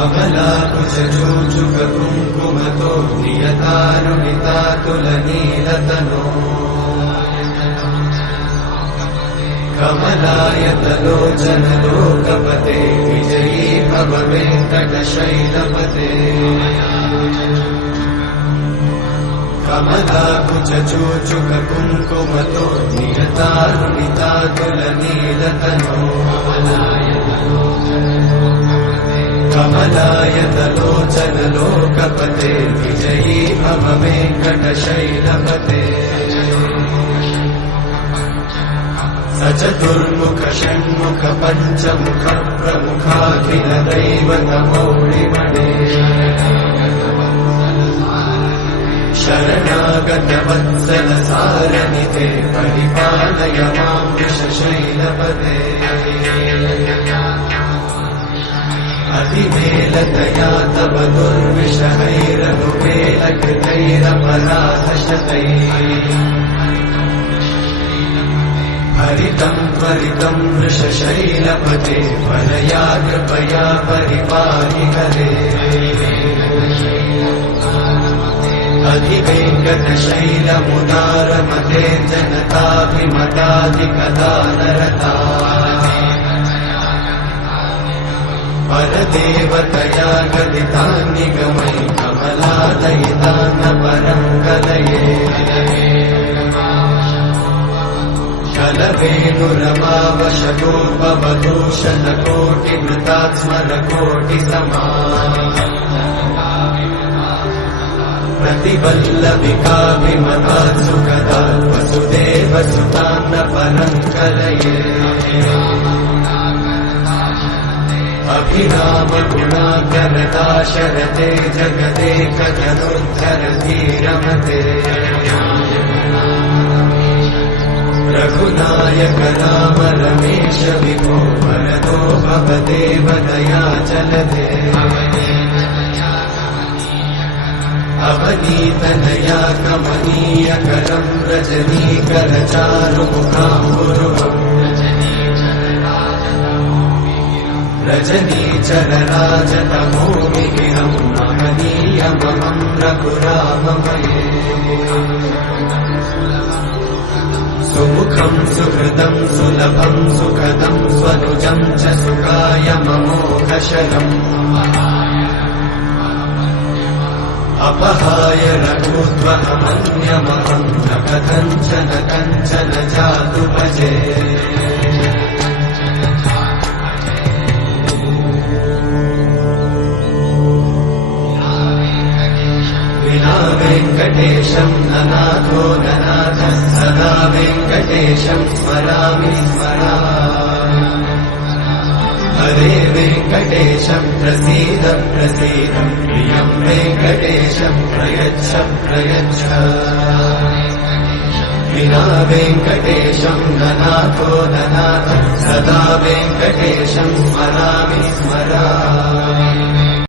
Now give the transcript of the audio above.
कमलाकुचूचुक कुङ्कुमतो नियतारुणितातुलनीलतनो कमलायतलोचन लोकपते विजयी भव वेङ्कटशैलपते कमलाकुचूचुक कुङ्कुमतो नियतारुणितातुलनीलतनो कमलायतलोचन लोकपते विजयी भव वेङ्कटशैलपते सचतुर्मुख षण्मुख पञ्चमुख प्रमुखाखिल दैवतमौलिमणे शरणागत वत्सल सारनिते परिपालय मां वृषशैलपते अतिमेलतया तव दुर्विषहैरनुपेलकृतैरपराधशतैः हरितं त्वरितं वृषशैलपते वरया कृपया परिपाहि हरे अधिवेङ्कटशैलमुदारमते जनताभिमताधिकदानरता परदेवतया गदितान्निगमै कमलादयितान्न परं कलये कलवेणुरमावशतोपवधूषणकोटिमृतात्स्मरकोटिसमा प्रतिवल्लभिकाभिमतात् सुखदात् वसुदेवसुतान्न परं कलये अभिरामगुणाकरदाशरथे जगदेकजनोद्धरधीरमते रघुनायक राम रमेश विभो वरदो भवदेव दयाचलते अवनीतनया कमनीयकरं रजनीकरचारुमुखाम्बुरुहम् रजनीचरराजतमोमिहिरं महनीयमहं रघुराममये सुमुखं सुहृदं सुलभं सुखदं स्वनुजं च सुखाय ममोघशरम् अपहाय रघुत्वमन्यमहं न कथञ्चन कञ्चन जातु भजे विना वेङ्कटेशं ननाथो ननाथः सदा वेङ्कटेशं स्मरामि स्मरामि हरे वेङ्कटेशं प्रसीद प्रसीद प्रियं वेङ्कटेशं प्रयच्छ प्रयच्छ विना वेङ्कटेशं ननाथो ननाथः सदा वेङ्कटेशं स्मरामि स्मरामि